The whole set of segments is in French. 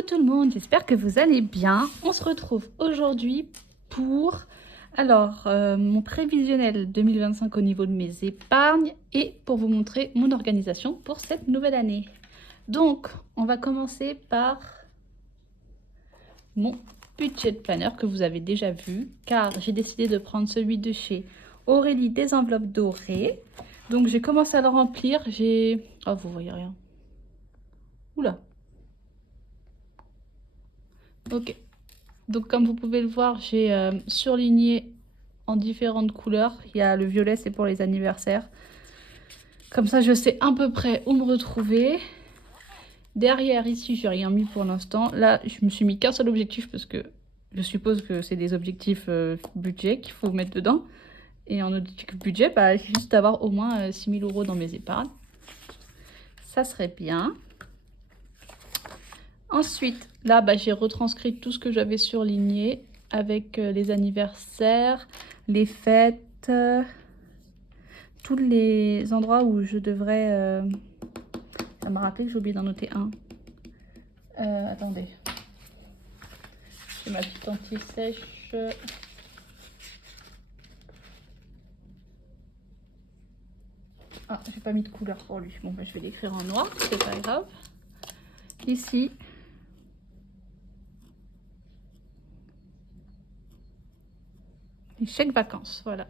Coucou tout le monde, j'espère que vous allez bien. On se retrouve aujourd'hui pour mon prévisionnel 2025 au niveau de mes épargnes et pour vous montrer mon organisation pour cette nouvelle année. Donc, on va commencer par mon budget planner que vous avez déjà vu car j'ai décidé de prendre celui de chez Aurélie des enveloppes dorées. Donc, j'ai commencé à le remplir. Oh, vous voyez rien. Oula. Ok. Donc comme vous pouvez le voir, j'ai surligné en différentes couleurs. Il y a le violet, c'est pour les anniversaires. Comme ça, je sais à peu près où me retrouver. Derrière, ici, j'ai rien mis pour l'instant. Là, je me suis mis qu'un seul objectif parce que je suppose que c'est des objectifs budget qu'il faut mettre dedans. Et en objectif budget, bah, juste avoir au moins 6 000 € dans mes épargnes. Ça serait bien. Ensuite, là, j'ai retranscrit tout ce que j'avais surligné avec les anniversaires, les fêtes, tous les endroits où je devrais... Ça m'a rappelé que j'ai oublié d'en noter un. Attendez. J'ai ma petite anti-sèche. Ah, j'ai pas mis de couleur pour lui. Bon, je vais l'écrire en noir, c'est pas grave. Ici. Les chèques vacances, voilà.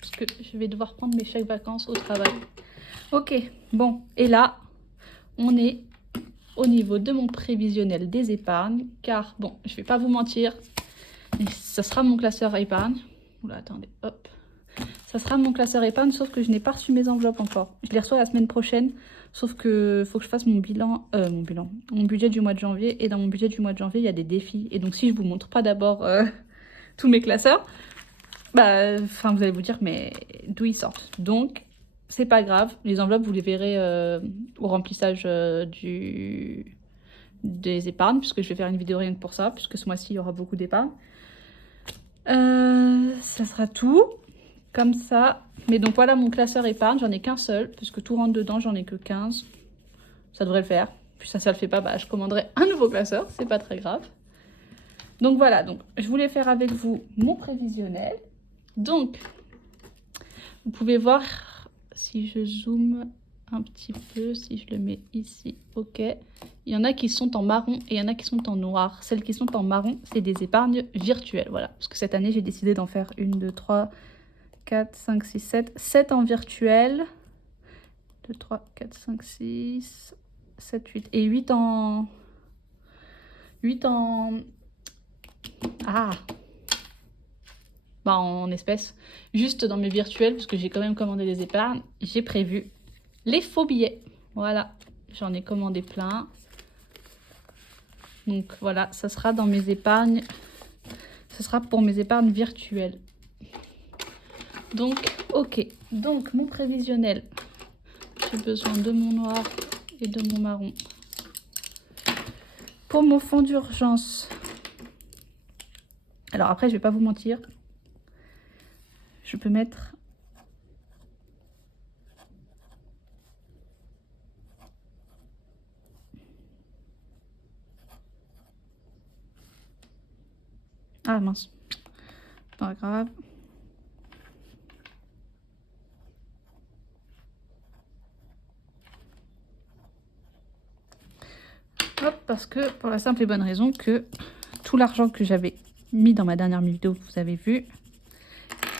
Parce que je vais devoir prendre mes chèques vacances au travail. Ok, bon. Et là, on est au niveau de mon prévisionnel des épargnes. Car, bon, je vais pas vous mentir, ça sera mon classeur épargne. Oula, attendez, hop. Ça sera mon classeur épargne, sauf que je n'ai pas reçu mes enveloppes encore. Je les reçois la semaine prochaine, sauf que faut que je fasse mon budget du mois de janvier. Et dans mon budget du mois de janvier, il y a des défis. Et donc, si je vous montre pas d'abord tous mes classeurs, vous allez vous dire, mais d'où ils sortent? Donc, c'est pas grave. Les enveloppes, vous les verrez au remplissage des épargnes, puisque je vais faire une vidéo rien que pour ça, puisque ce mois-ci, il y aura beaucoup d'épargnes. Ça sera tout. Comme ça. Mais donc, voilà mon classeur épargne. J'en ai qu'un seul, puisque tout rentre dedans, j'en ai que 15. Ça devrait le faire. Puis ça le fait pas, je commanderai un nouveau classeur. C'est pas très grave. Donc, voilà. Donc, je voulais faire avec vous mon prévisionnel. Donc, vous pouvez voir, si je zoome un petit peu, si je le mets ici, ok. Il y en a qui sont en marron et il y en a qui sont en noir. Celles qui sont en marron, c'est des épargnes virtuelles, voilà. Parce que cette année, j'ai décidé d'en faire 1, 2, 3, 4, 5, 6, 7. 7 en virtuel. 2, 3, 4, 5, 6, 7, 8. Et 8 en... 8 en... Ah, en espèces, juste dans mes virtuels, parce que j'ai quand même commandé des épargnes, j'ai prévu les faux billets. Voilà, j'en ai commandé plein. Donc voilà, ça sera dans mes épargnes. Ce sera pour mes épargnes virtuelles. Donc, ok. Donc, mon prévisionnel. J'ai besoin de mon noir et de mon marron. Pour mon fonds d'urgence. Alors après, je vais pas vous mentir. Je peux mettre... Ah mince. Pas grave. Hop, parce que pour la simple et bonne raison que tout l'argent que j'avais mis dans ma dernière vidéo que vous avez vue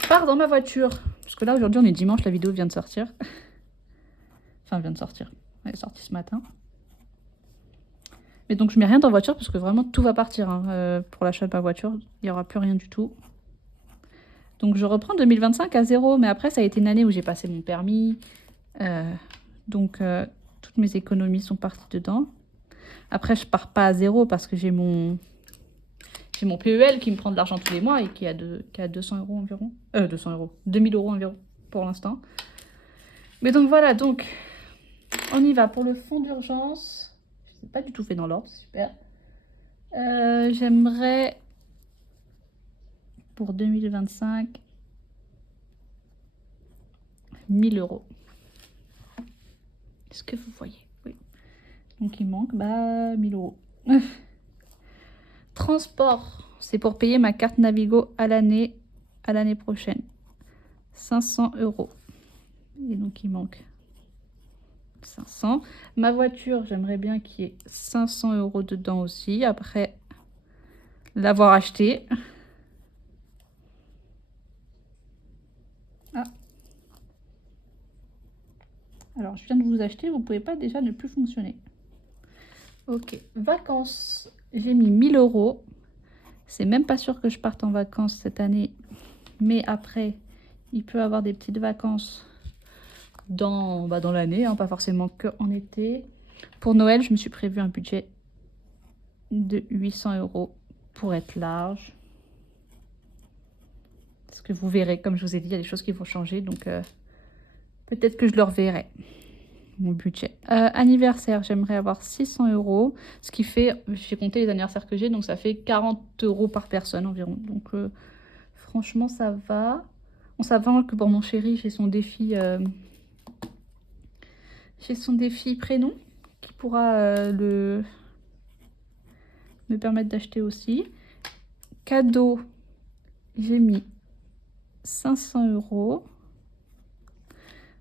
part dans ma voiture. Parce que là, aujourd'hui, on est dimanche, la vidéo vient de sortir. Enfin, vient de sortir. Elle est sortie ce matin. Mais donc, je mets rien dans la voiture parce que vraiment, tout va partir. Hein. Pour l'achat de ma voiture, il n'y aura plus rien du tout. Donc, je reprends 2025 à 0. Mais après, ça a été une année où j'ai passé mon permis. Donc, toutes mes économies sont parties dedans. Après, je pars pas à 0 parce que j'ai mon PEL qui me prend de l'argent tous les mois et qui a 200 € environ. 200 €. 2000 € environ pour l'instant. Mais donc voilà, donc on y va pour le fonds d'urgence. Je n'ai pas du tout fait dans l'ordre, super. J'aimerais pour 2025 1000 €. Est-ce que vous voyez? Oui. Donc il manque 1000 €. transport, c'est pour payer ma carte Navigo à l'année prochaine. 500 €. Et donc, il manque 500. Ma voiture, j'aimerais bien qu'il y ait 500 € dedans aussi. Après l'avoir achetée. Ah. Alors, je viens de vous acheter, vous pouvez pas déjà ne plus fonctionner. Ok, vacances, j'ai mis 1000 €. C'est même pas sûr que je parte en vacances cette année. Mais après, il peut y avoir des petites vacances dans l'année, hein, pas forcément que en été. Pour Noël, je me suis prévu un budget de 800 € pour être large. Parce que vous verrez, comme je vous ai dit, il y a des choses qui vont changer. Donc, peut-être que je le reverrai, mon budget. Anniversaire, j'aimerais avoir 600 €. Ce qui fait, j'ai compté les anniversaires que j'ai, donc ça fait 40 € par personne environ. Donc, franchement, ça va. Bon, ça va que pour mon chéri, j'ai son défi prénom qui pourra me permettre d'acheter aussi. Cadeau, j'ai mis 500 €.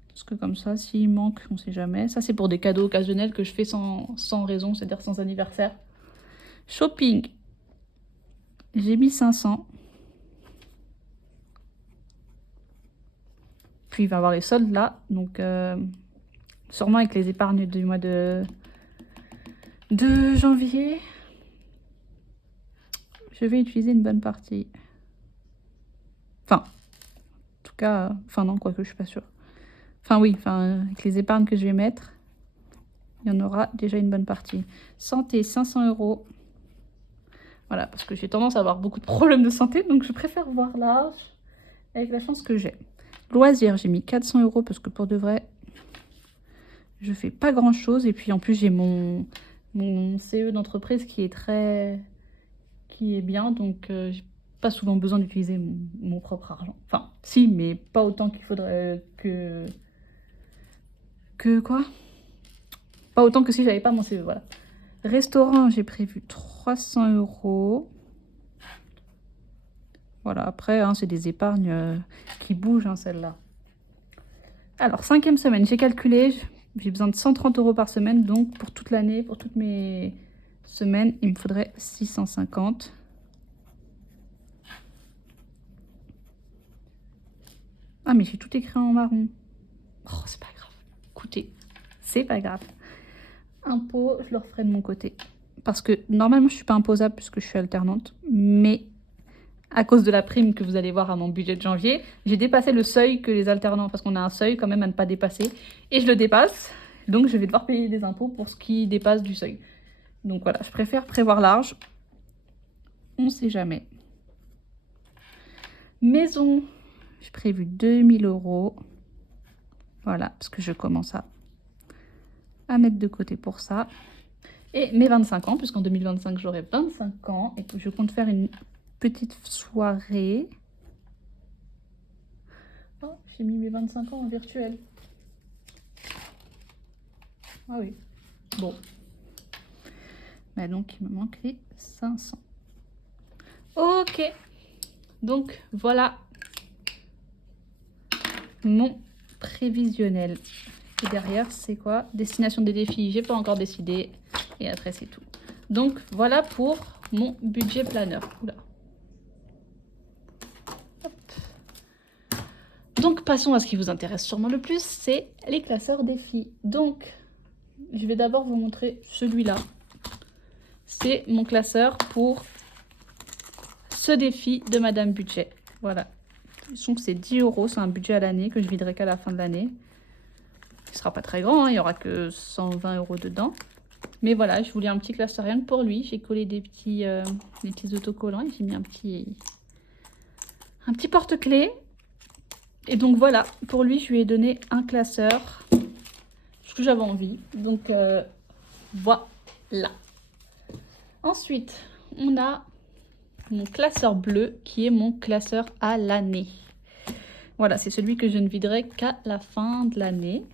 Parce que comme ça, s'il manque, on sait jamais. Ça, c'est pour des cadeaux occasionnels que je fais sans raison, c'est-à-dire sans anniversaire. Shopping, j'ai mis 500. Puis il va y avoir les soldes là, donc sûrement avec les épargnes du mois de janvier, je vais utiliser une bonne partie. Enfin, en tout cas, non, quoique je suis pas sûre. Enfin oui, avec les épargnes que je vais mettre, il y en aura déjà une bonne partie. Santé, 500 €. Voilà, parce que j'ai tendance à avoir beaucoup de problèmes de santé, donc je préfère voir large avec la chance que j'ai. Loisirs, j'ai mis 400 € parce que pour de vrai, je fais pas grand chose. Et puis en plus, j'ai mon CE d'entreprise qui est bien, donc j'ai pas souvent besoin d'utiliser mon propre argent. Enfin, si, mais pas autant qu'il faudrait que quoi? Pas autant que si j'avais pas mon CE, voilà. Restaurant, j'ai prévu 300 €. Voilà, après, hein, c'est des épargnes qui bougent, hein, celles-là. Alors, 5e semaine, j'ai calculé, j'ai besoin de 130 € par semaine, donc pour toute l'année, pour toutes mes semaines, il me faudrait 650. Ah, mais j'ai tout écrit en marron. Oh, c'est pas grave. Écoutez, c'est pas grave. Impôts, je le referai de mon côté. Parce que normalement, je suis pas imposable puisque je suis alternante, mais à cause de la prime que vous allez voir à mon budget de janvier, j'ai dépassé le seuil que les alternants, parce qu'on a un seuil quand même à ne pas dépasser, et je le dépasse, donc je vais devoir payer des impôts pour ce qui dépasse du seuil. Donc voilà, je préfère prévoir large, on sait jamais. Maison, j'ai prévu 2000 €, voilà, parce que je commence à mettre de côté pour ça. Et mes 25 ans, puisqu'en 2025 j'aurai 25 ans, et que je compte faire une petite soirée. Oh, j'ai mis mes 25 ans en virtuel. Ah oui. Bon. Bah donc, il me manque les 500. Ok. Donc, voilà mon prévisionnel. Et derrière, c'est quoi? Destination des défis, j'ai pas encore décidé. Et après, c'est tout. Donc, voilà pour mon budget planeur. Oula. Donc, passons à ce qui vous intéresse sûrement le plus, c'est les classeurs défis. Donc, je vais d'abord vous montrer celui-là. C'est mon classeur pour ce défi de Madame Budget. Voilà. Donc, c'est 10 €, c'est un budget à l'année que je viderai qu'à la fin de l'année. Il ne sera pas très grand, hein, il n'y aura que 120 € dedans. Mais voilà, je voulais un petit classeur rien que pour lui. J'ai collé des petits autocollants et j'ai mis un petit porte-clés. Et donc voilà, pour lui, je lui ai donné un classeur, ce que j'avais envie. Donc voilà. Ensuite, on a mon classeur bleu qui est mon classeur à l'année. Voilà, c'est celui que je ne viderai qu'à la fin de l'année.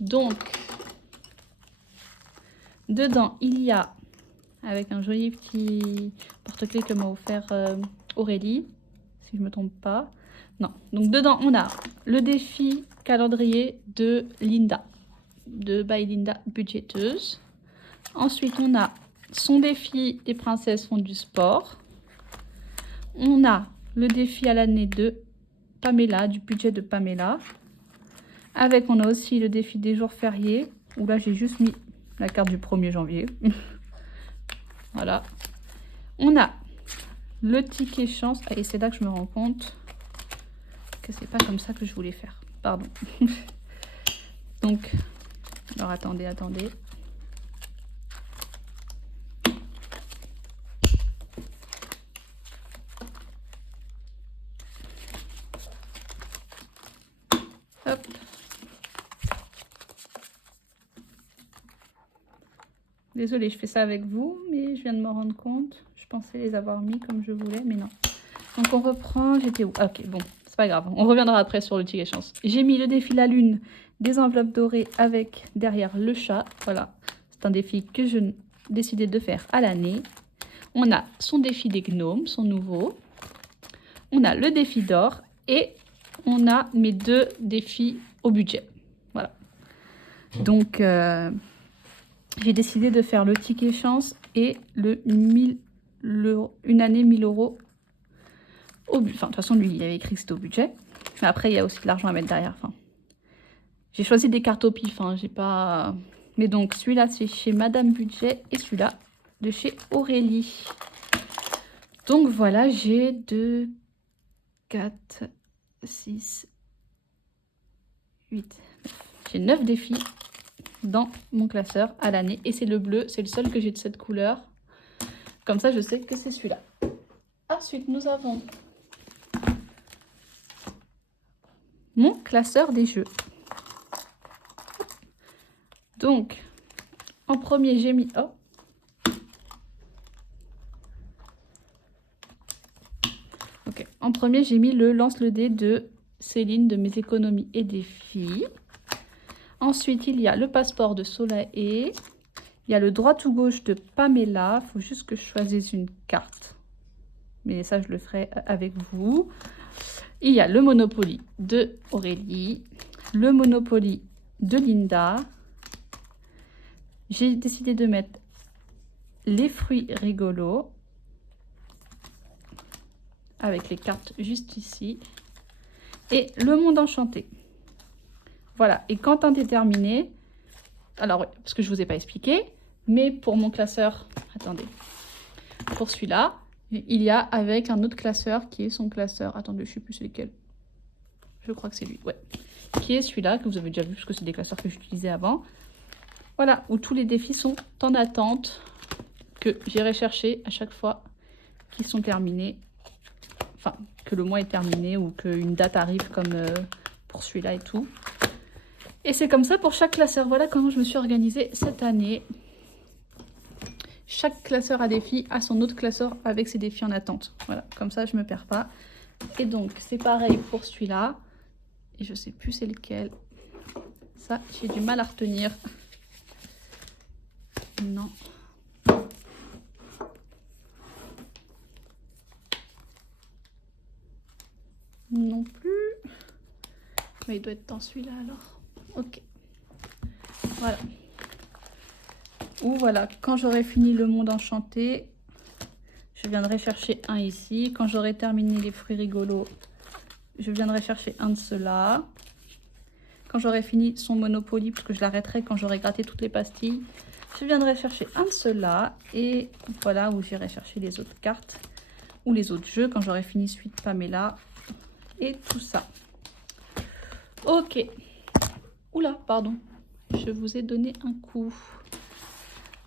Donc, dedans, il y a avec un joli petit porte-clés que m'a offert Aurélie, si je ne me trompe pas. Non, donc dedans on a le défi calendrier de Linda, de By Linda budgéteuse. Ensuite on a son défi des princesses font du sport. On a le défi à l'année de Pamela, du budget de Pamela. Avec, on a aussi le défi des jours fériés, où là j'ai juste mis la carte du 1er janvier. Voilà. On a le ticket chance. Ah, et c'est là que je me rends compte que c'est pas comme ça que je voulais faire. Pardon. Donc, alors attendez. Hop. Désolée, je fais ça avec vous, mais je viens de me rendre compte. Je pensais les avoir mis comme je voulais, mais non. Donc on reprend, j'étais où? Ah, ok, bon, c'est pas grave. On reviendra après sur le ticket chance. J'ai mis le défi la lune, des enveloppes dorées avec derrière le chat. Voilà, c'est un défi que je décidé de faire à l'année. On a son défi des gnomes, son nouveau. On a le défi d'or et on a mes 2 défis au budget. Voilà. Donc... j'ai décidé de faire le ticket chance et le 1000 une année 1000 euros au budget. Enfin, de toute façon, lui, il avait écrit que c'était au budget. Mais après, il y a aussi de l'argent à mettre derrière. Enfin, j'ai choisi des cartes au pif. Hein, j'ai pas... Mais donc, celui-là, c'est chez Madame Budget et celui-là, de chez Aurélie. Donc, voilà, j'ai 2, 4, 6, 8, 9. J'ai 9 défis dans mon classeur à l'année et c'est le bleu, c'est le seul que j'ai de cette couleur, comme ça je sais que c'est celui-là. Ensuite nous avons mon classeur des jeux. Donc en premier j'ai mis en premier j'ai mis le lance le dé de Céline de mes économies et défis. Ensuite, il y a le passeport de Soleil. Il y a le droite ou gauche de Pamela. Il faut juste que je choisisse une carte. Mais ça, je le ferai avec vous. Il y a le Monopoly de Aurélie. Le Monopoly de Linda. J'ai décidé de mettre les fruits rigolos. Avec les cartes juste ici. Et le monde enchanté. Voilà, et quand un est terminé, alors parce que je ne vous ai pas expliqué, mais pour mon classeur, attendez, pour celui-là, il y a avec un autre classeur qui est son classeur, attendez, je ne sais plus c'est lequel, je crois que c'est lui, ouais, qui est celui-là que vous avez déjà vu parce que c'est des classeurs que j'utilisais avant. Voilà, où tous les défis sont en attente, que j'irai chercher à chaque fois qu'ils sont terminés, enfin, que le mois est terminé ou qu'une date arrive comme pour celui-là et tout. Et c'est comme ça pour chaque classeur. Voilà comment je me suis organisée cette année. Chaque classeur à défi a son autre classeur avec ses défis en attente. Voilà, comme ça je ne me perds pas. Et donc c'est pareil pour celui-là. Et je ne sais plus c'est lequel. Ça, j'ai du mal à retenir. Non. Non plus. Mais il doit être dans celui-là alors. Ok. Voilà. Ou voilà, quand j'aurai fini le monde enchanté, je viendrai chercher un ici. Quand j'aurai terminé les fruits rigolos, je viendrai chercher un de ceux-là. Quand j'aurai fini son Monopoly, parce que je l'arrêterai quand j'aurai gratté toutes les pastilles, je viendrai chercher un de ceux-là. Et voilà où j'irai chercher les autres cartes ou les autres jeux quand j'aurai fini celui de Pamela et tout ça. Ok. Oula, pardon. Je vous ai donné un coup.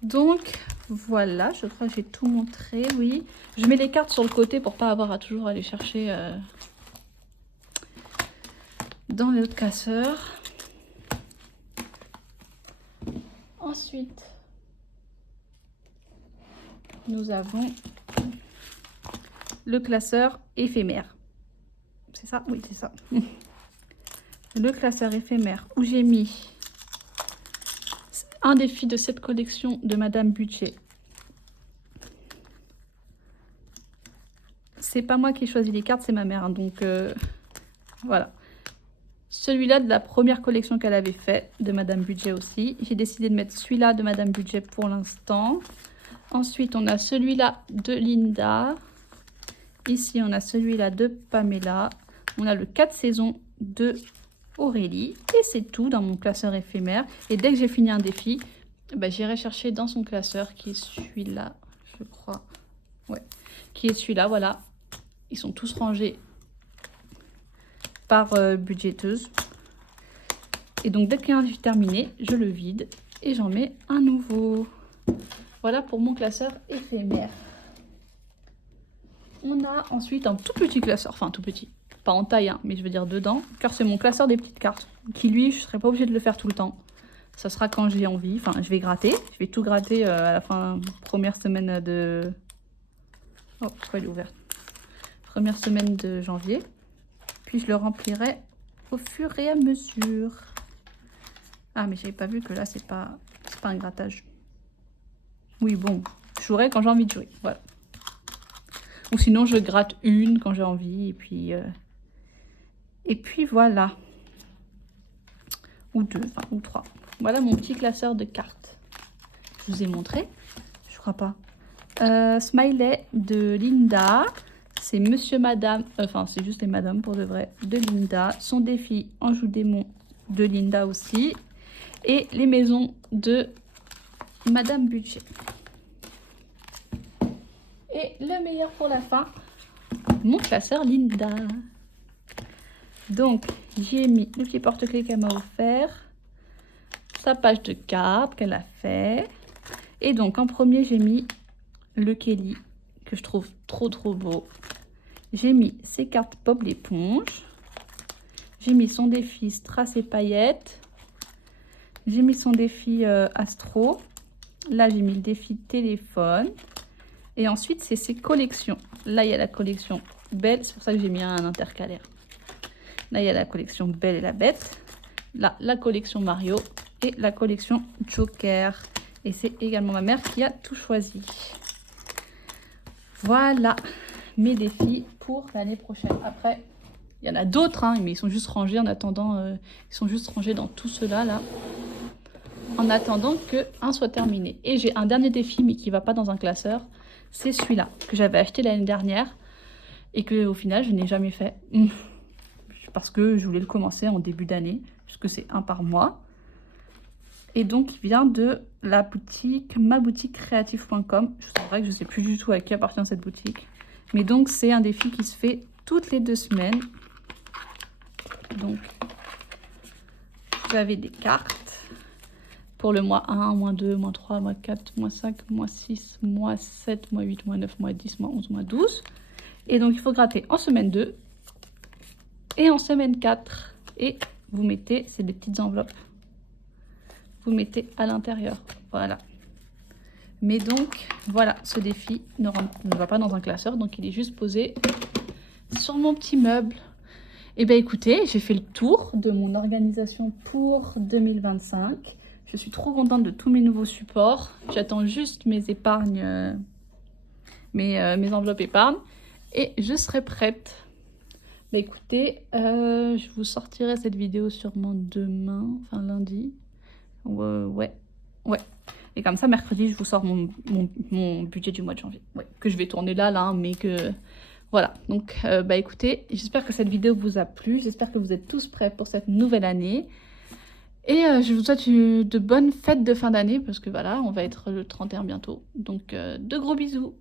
Donc, voilà, je crois que j'ai tout montré, oui. Je mets les cartes sur le côté pour pas avoir à toujours aller chercher dans les autres classeurs. Ensuite, nous avons le classeur éphémère. C'est ça? Oui, c'est ça. Le classeur éphémère où j'ai mis un défi de cette collection de Madame Budget c'est pas moi qui ai choisi les cartes, c'est ma mère. Hein, donc voilà. Celui-là de la première collection qu'elle avait fait, de Madame Budget aussi. J'ai décidé de mettre celui-là de Madame Budget pour l'instant. Ensuite, on a celui-là de Linda. Ici, on a celui-là de Pamela. On a le 4 saisons de Aurélie. Et c'est tout dans mon classeur éphémère. Et dès que j'ai fini un défi, bah, j'irai chercher dans son classeur qui est celui-là, je crois. Ouais, qui est celui-là, voilà. Ils sont tous rangés par budgéteuse. Et donc dès qu'un est terminé, je le vide et j'en mets un nouveau. Voilà pour mon classeur éphémère. On a ensuite un tout petit classeur, enfin tout petit, pas en taille, hein, mais je veux dire dedans, car c'est mon classeur des petites cartes, qui lui, je ne serai pas obligée de le faire tout le temps. Ça sera quand j'ai envie, enfin je vais gratter, je vais tout gratter à la fin, première semaine de... Oh, pourquoi il est ouvert? Première semaine de janvier. Puis je le remplirai au fur et à mesure. Ah, mais j'avais pas vu que là, c'est pas un grattage. Oui, bon, je jouerai quand j'ai envie de jouer. Voilà. Ou sinon, je gratte une quand j'ai envie. Et puis voilà. Ou deux, enfin, ou trois. Voilà mon petit classeur de cartes. Je vous ai montré? Je crois pas. Smiley de Linda. C'est Monsieur Madame, enfin c'est juste les Madame pour de vrai, de Linda. Son défi Anjou Démon de Linda aussi. Et les maisons de Madame Budget. Et le meilleur pour la fin, mon classeur Linda. Donc j'ai mis le petit porte-clés qu'elle m'a offert, sa page de cartes qu'elle a fait. Et donc en premier j'ai mis le Kelly que je trouve trop beau. J'ai mis ses cartes Bob l'éponge. J'ai mis son défi Strass et paillettes. J'ai mis son défi Astro. Là, j'ai mis le défi téléphone. Et ensuite, c'est ses collections. Là, il y a la collection Belle. C'est pour ça que j'ai mis un intercalaire. Là, il y a la collection Belle et la Bête. Là, la collection Mario. Et la collection Joker. Et c'est également ma mère qui a tout choisi. Voilà mes défis pour l'année prochaine. Après, il y en a d'autres, hein, mais ils sont juste rangés en attendant. Ils sont juste rangés dans tout cela là, en attendant que un soit terminé. Et j'ai un dernier défi, mais qui va pas dans un classeur. C'est celui-là que j'avais acheté l'année dernière et que au final je n'ai jamais fait parce que je voulais le commencer en début d'année, puisque c'est un par mois. Et donc, il vient de la boutique, maboutique-creative.com. C'est vrai que je ne sais plus du tout à qui appartient cette boutique. Mais donc, c'est un défi qui se fait toutes les 2 semaines. Donc, vous avez des cartes pour le mois 1, mois 2, mois 3, mois 4, mois 5, mois 6, mois 7, mois 8, mois 9, mois 10, mois 11, mois 12. Et donc, il faut gratter en semaine 2 et en semaine 4. Et vous mettez, c'est des petites enveloppes. Vous mettez à l'intérieur, voilà. Mais donc, voilà, ce défi ne va pas dans un classeur, donc il est juste posé sur mon petit meuble. Et bien écoutez, j'ai fait le tour de mon organisation pour 2025. Je suis trop contente de tous mes nouveaux supports. J'attends juste mes épargnes, mes enveloppes épargnes, et je serai prête. Ben écoutez, je vous sortirai cette vidéo sûrement demain, enfin lundi. Ouais. Et comme ça, mercredi, je vous sors mon budget du mois de janvier. Ouais, que je vais tourner là, hein, mais que... Voilà. Donc, bah écoutez, j'espère que cette vidéo vous a plu. J'espère que vous êtes tous prêts pour cette nouvelle année. Et je vous souhaite de bonnes fêtes de fin d'année, parce que voilà, on va être le 31 bientôt. Donc, de gros bisous.